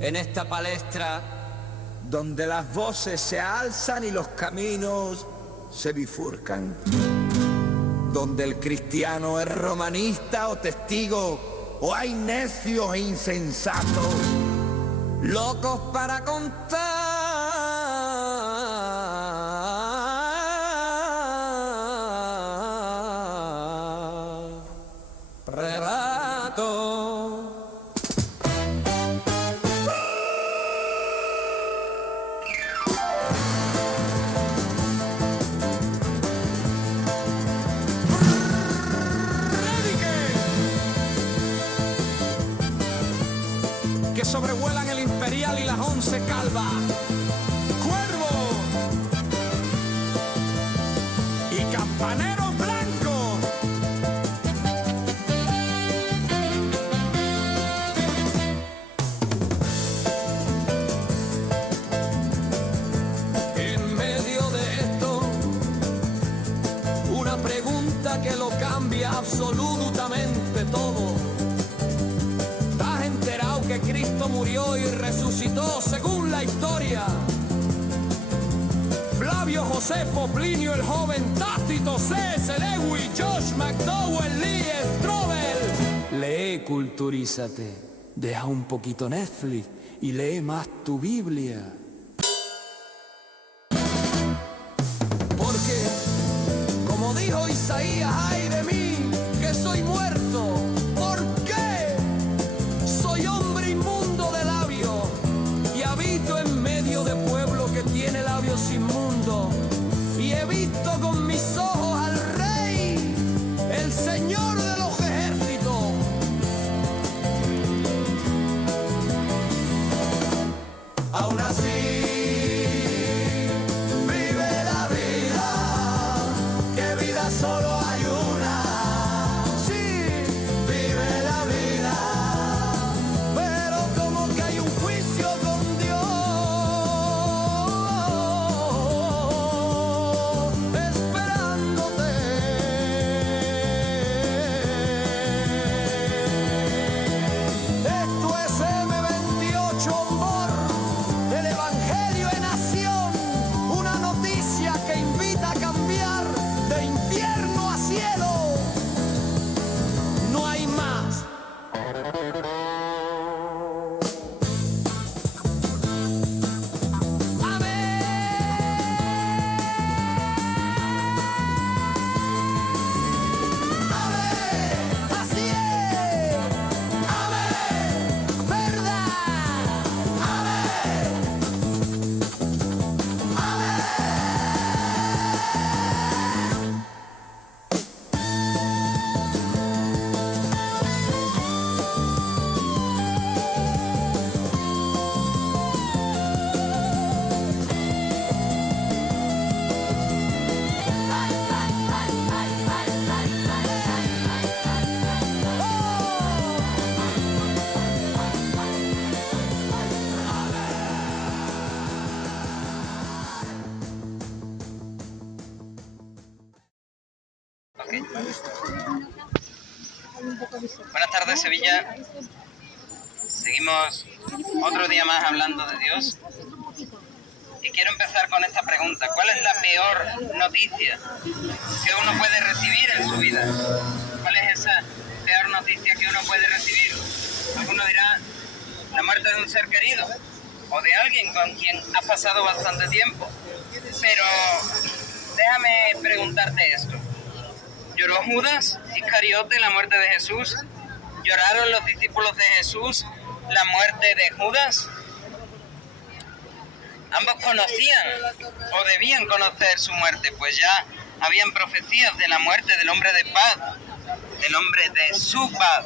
en esta palestra donde las voces se alzan y los caminos se bifurcan, donde el cristiano es romanista o testigo, o hay necios e insensatos, locos para contar relatos. Que sobrevuelan el Imperial y las 11 calvas. Cuervo y campaneros blancos. En medio de esto, una pregunta que lo cambia absolutamente todo. Que Cristo murió y resucitó según la historia. Flavio Josefo, Plinio el Joven, Tácito, C.S. Lewis, Josh McDowell, Lee Strobel. Lee, culturízate, deja un poquito Netflix y lee más tu Biblia. Porque, como dijo Isaías, ay de mí, que soy muerto. Tiene labios inmundos y he visto con mis ojos al Rey, el Señor de los ejércitos. Aún así vive la vida, que vida solo hay una. Sí, vive la vida, pero como que hay un juicio con Dios. Buenas tardes, Sevilla. Seguimos otro día más hablando de Dios. Y quiero empezar con esta pregunta. ¿Cuál es la peor noticia que uno puede recibir en su vida? ¿Cuál es esa peor noticia que uno puede recibir? Alguno dirá la muerte de un ser querido o de alguien con quien ha pasado bastante tiempo. Pero déjame preguntarte esto. ¿Lloró Judas Iscariote la muerte de Jesús? ¿Lloraron los discípulos de Jesús la muerte de Judas? Ambos conocían o debían conocer su muerte, pues ya habían profecías de la muerte del hombre de paz, del hombre de su paz,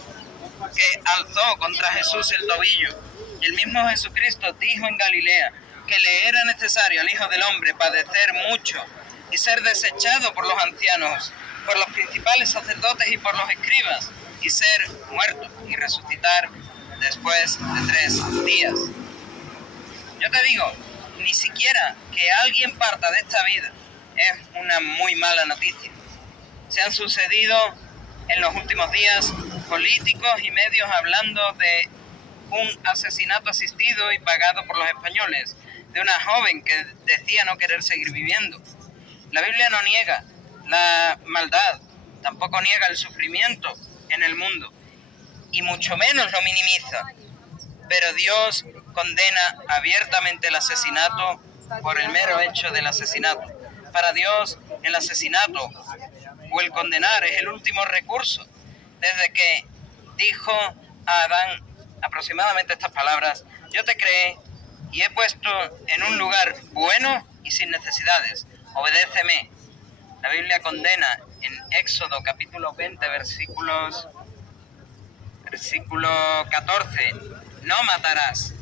que alzó contra Jesús el tobillo. Y el mismo Jesucristo dijo en Galilea que le era necesario al Hijo del Hombre padecer mucho y ser desechado por los ancianos, por los principales sacerdotes y por los escribas, y ser muerto y resucitar después de 3 días. Yo te digo, ni siquiera que alguien parta de esta vida es una muy mala noticia. Se han sucedido en los últimos días políticos y medios hablando de un asesinato asistido y pagado por los españoles de una joven que decía no querer seguir viviendo. La Biblia no niega la maldad, tampoco niega el sufrimiento en el mundo, y mucho menos lo minimiza. Pero Dios condena abiertamente el asesinato por el mero hecho del asesinato. Para Dios, el asesinato o el condenar es el último recurso. Desde que dijo a Adán aproximadamente estas palabras: yo te creé y he puesto en un lugar bueno y sin necesidades, obedéceme. La Biblia condena en Éxodo capítulo 20 versículo 14, no matarás.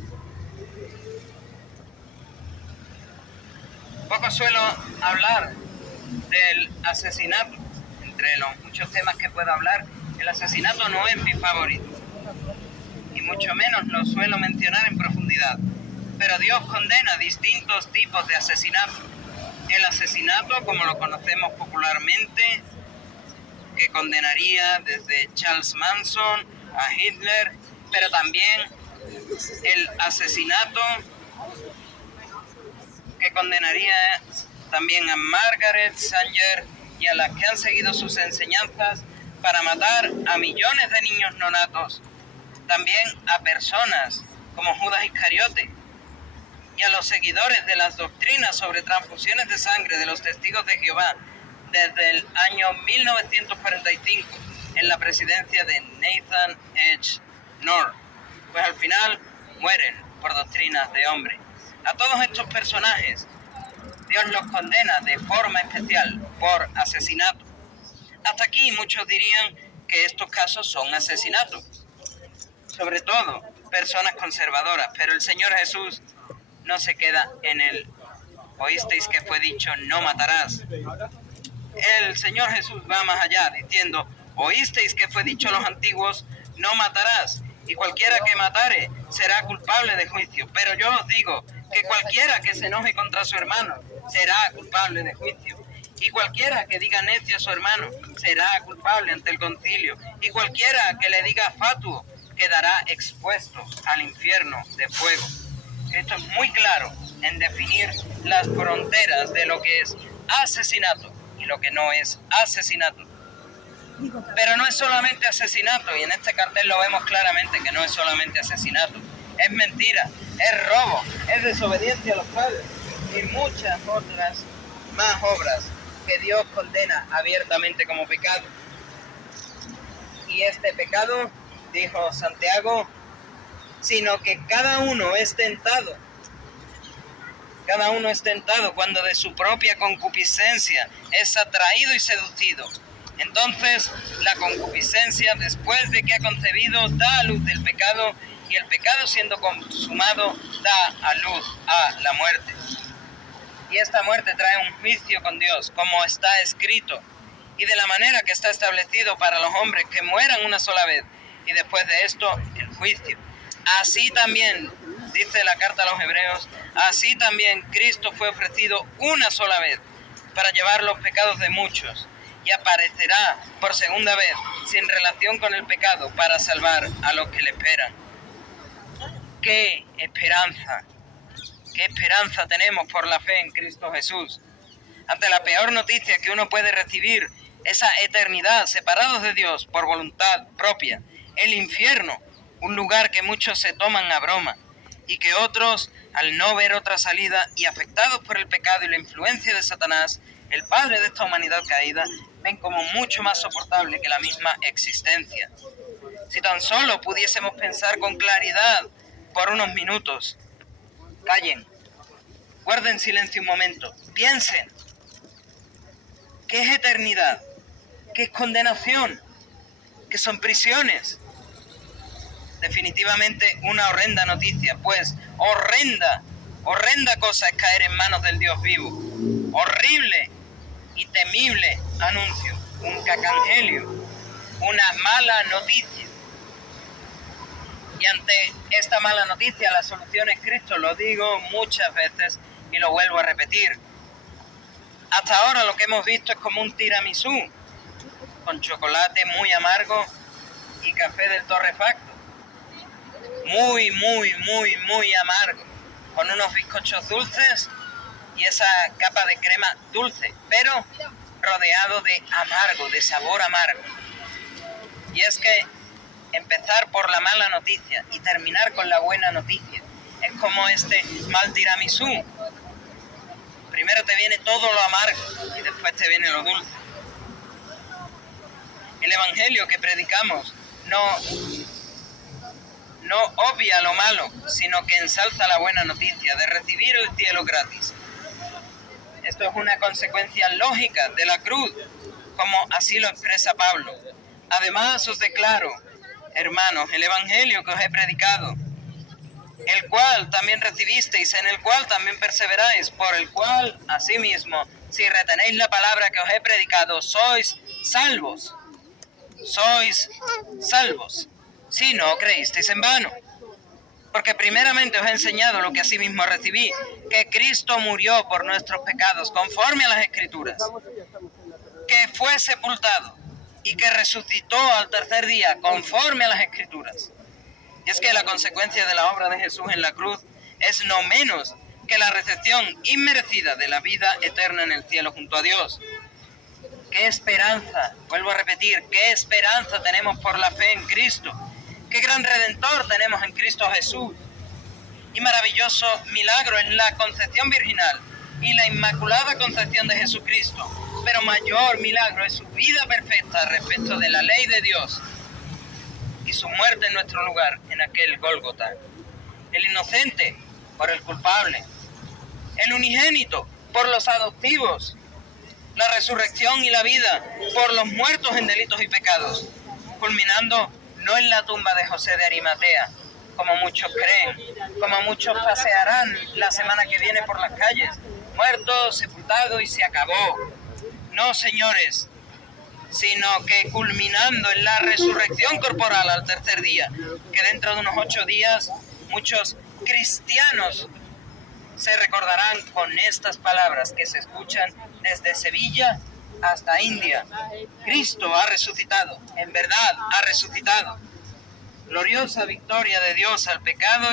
Poco suelo hablar del asesinato. Entre los muchos temas que puedo hablar, el asesinato no es mi favorito, y mucho menos lo suelo mencionar en profundidad. Pero Dios condena distintos tipos de asesinato. El asesinato, como lo conocemos popularmente, que condenaría desde Charles Manson a Hitler, pero también el asesinato que condenaría también a Margaret Sanger y a las que han seguido sus enseñanzas para matar a millones de niños nonatos, también a personas como Judas Iscariote y a los seguidores de las doctrinas sobre transfusiones de sangre de los testigos de Jehová desde el año 1945 en la presidencia de Nathan H. North, pues al final mueren por doctrinas de hombre. A todos estos personajes Dios los condena de forma especial por asesinato. Hasta aquí muchos dirían que estos casos son asesinatos, sobre todo personas conservadoras, pero el Señor Jesús no se queda en el oísteis que fue dicho no matarás. El Señor Jesús va más allá diciendo oísteis que fue dicho a los antiguos no matarás, y cualquiera que matare será culpable de juicio. Pero yo os digo que cualquiera que se enoje contra su hermano será culpable de juicio. Y cualquiera que diga necio a su hermano será culpable ante el concilio. Y cualquiera que le diga fatuo quedará expuesto al infierno de fuego. Esto es muy claro en definir las fronteras de lo que es asesinato y lo que no es asesinato. Pero no es solamente asesinato, y en este cartel lo vemos claramente que no es solamente asesinato. Es mentira, es robo, es desobediencia a los padres y muchas otras más obras que Dios condena abiertamente como pecado. Y este pecado, dijo Santiago, sino que cada uno es tentado. Cada uno es tentado cuando de su propia concupiscencia es atraído y seducido. Entonces, la concupiscencia, después de que ha concebido, da a luz del pecado, y el pecado, siendo consumado, da a luz a la muerte. Y esta muerte trae un juicio con Dios, como está escrito, y de la manera que está establecido para los hombres que mueran una sola vez, y después de esto, el juicio. Así también, dice la carta a los Hebreos, así también Cristo fue ofrecido una sola vez para llevar los pecados de muchos, y aparecerá por segunda vez sin relación con el pecado para salvar a los que le esperan. ¡Qué esperanza! ¡Qué esperanza tenemos por la fe en Cristo Jesús! Ante la peor noticia que uno puede recibir, esa eternidad separados de Dios por voluntad propia, el infierno, un lugar que muchos se toman a broma, y que otros, al no ver otra salida y afectados por el pecado y la influencia de Satanás, el padre de esta humanidad caída, ven como mucho más soportable que la misma existencia. Si tan solo pudiésemos pensar con claridad por unos minutos. Callen, guarden silencio un momento, piensen. ¿Qué es eternidad? ¿Qué es condenación? ¿Qué son prisiones? Definitivamente una horrenda noticia, pues horrenda cosa es caer en manos del Dios vivo. Horrible y temible anuncio, un cacangelio, una mala noticia. Y ante esta mala noticia la solución es Cristo, lo digo muchas veces y lo vuelvo a repetir. Hasta ahora lo que hemos visto es como un tiramisú, con chocolate muy amargo y café del torrefacto. muy, muy, muy, muy amargo, con unos bizcochos dulces y esa capa de crema dulce, pero rodeado de amargo, de sabor amargo. Y es que empezar por la mala noticia y terminar con la buena noticia es como este mal tiramisú. Primero te viene todo lo amargo y después te viene lo dulce. El evangelio que predicamos no obvia lo malo, sino que ensalza la buena noticia de recibir el cielo gratis. Esto es una consecuencia lógica de la cruz, como así lo expresa Pablo. Además os declaro, hermanos, el evangelio que os he predicado, el cual también recibisteis, en el cual también perseveráis, por el cual, asimismo, si retenéis la palabra que os he predicado, sois salvos. Sois salvos, si no creísteis en vano. Porque primeramente os he enseñado lo que asimismo recibí, que Cristo murió por nuestros pecados, conforme a las Escrituras, que fue sepultado y que resucitó al tercer día, conforme a las Escrituras. Y es que la consecuencia de la obra de Jesús en la cruz es no menos que la recepción inmerecida de la vida eterna en el cielo junto a Dios. ¡Qué esperanza! Vuelvo a repetir, ¡qué esperanza tenemos por la fe en Cristo! ¡Qué gran Redentor tenemos en Cristo Jesús! Y maravilloso milagro es la concepción virginal y la inmaculada concepción de Jesucristo. Pero mayor milagro es su vida perfecta respecto de la ley de Dios y su muerte en nuestro lugar en aquel Gólgota. El inocente por el culpable, el unigénito por los adoptivos, la resurrección y la vida por los muertos en delitos y pecados, culminando no en la tumba de José de Arimatea, como muchos creen, como muchos pasearán la semana que viene por las calles, muerto, sepultado y se acabó. No, señores, sino que culminando en la resurrección corporal al tercer día, que dentro de unos 8 días muchos cristianos se recordarán con estas palabras que se escuchan desde Sevilla hasta India. Cristo ha resucitado, en verdad ha resucitado. Gloriosa victoria de Dios al pecado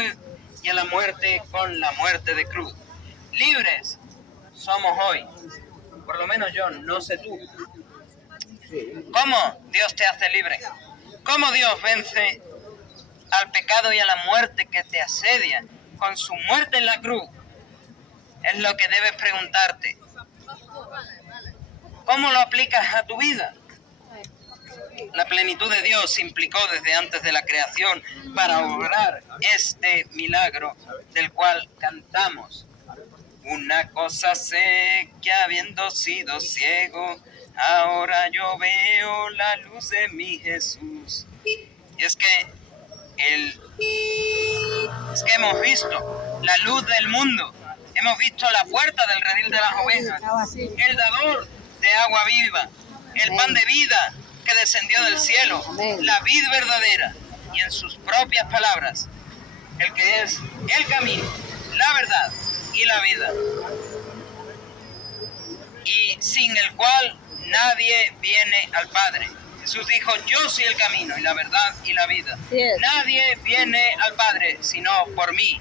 y a la muerte con la muerte de cruz. Libres somos hoy, por lo menos yo, no sé tú. ¿Cómo Dios te hace libre? ¿Cómo Dios vence al pecado y a la muerte que te asedia con su muerte en la cruz? Es lo que debes preguntarte. ¿Cómo lo aplicas a tu vida? La plenitud de Dios se implicó desde antes de la creación para obrar este milagro del cual cantamos. Una cosa sé, que habiendo sido ciego, ahora yo veo la luz de mi Jesús. Y es que hemos visto la luz del mundo. Hemos visto la puerta del redil de las ovejas, el dador de agua viva, el pan de vida que descendió del cielo, la vid verdadera, y en sus propias palabras, el que es el camino, la verdad y la vida, y sin el cual nadie viene al Padre. Jesús dijo, yo soy el camino y la verdad y la vida. Nadie viene al Padre sino por mí.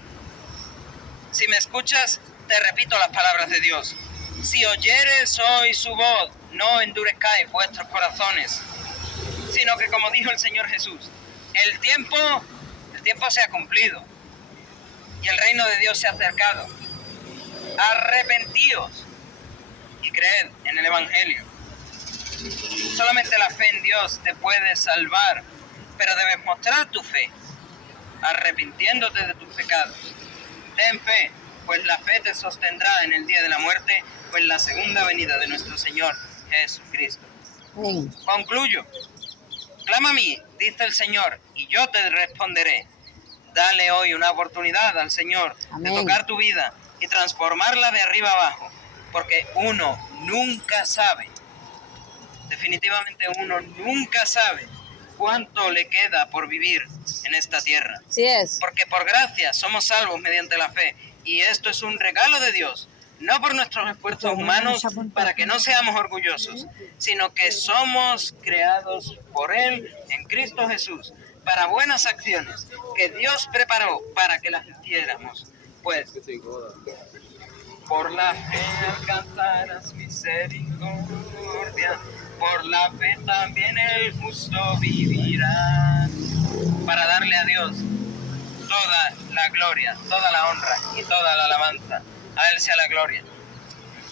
Si me escuchas, te repito las palabras de Dios. Si oyeres hoy su voz, no endurezcáis vuestros corazones, sino que como dijo el Señor Jesús, el tiempo se ha cumplido y el reino de Dios se ha acercado. Arrepentíos y creed en el Evangelio. Solamente la fe en Dios te puede salvar, pero debes mostrar tu fe, arrepintiéndote de tus pecados. Ten fe, pues la fe te sostendrá en el día de la muerte o en la segunda venida de nuestro Señor Jesucristo. Concluyo. Clama a mí, dice el Señor, y yo te responderé. Dale hoy una oportunidad al Señor de tocar tu vida y transformarla de arriba abajo, porque uno nunca sabe, definitivamente uno nunca sabe cuánto le queda por vivir en esta tierra. Así es. Porque por gracia somos salvos mediante la fe, y esto es un regalo de Dios, no por nuestros esfuerzos humanos para que no seamos orgullosos, sino que somos creados por Él en Cristo Jesús para buenas acciones que Dios preparó para que las hiciéramos. Pues por la fe alcanzarás misericordia, por la fe también el justo vivirá. Para darle a Dios toda la gloria, toda la honra y toda la alabanza. A Él sea la gloria.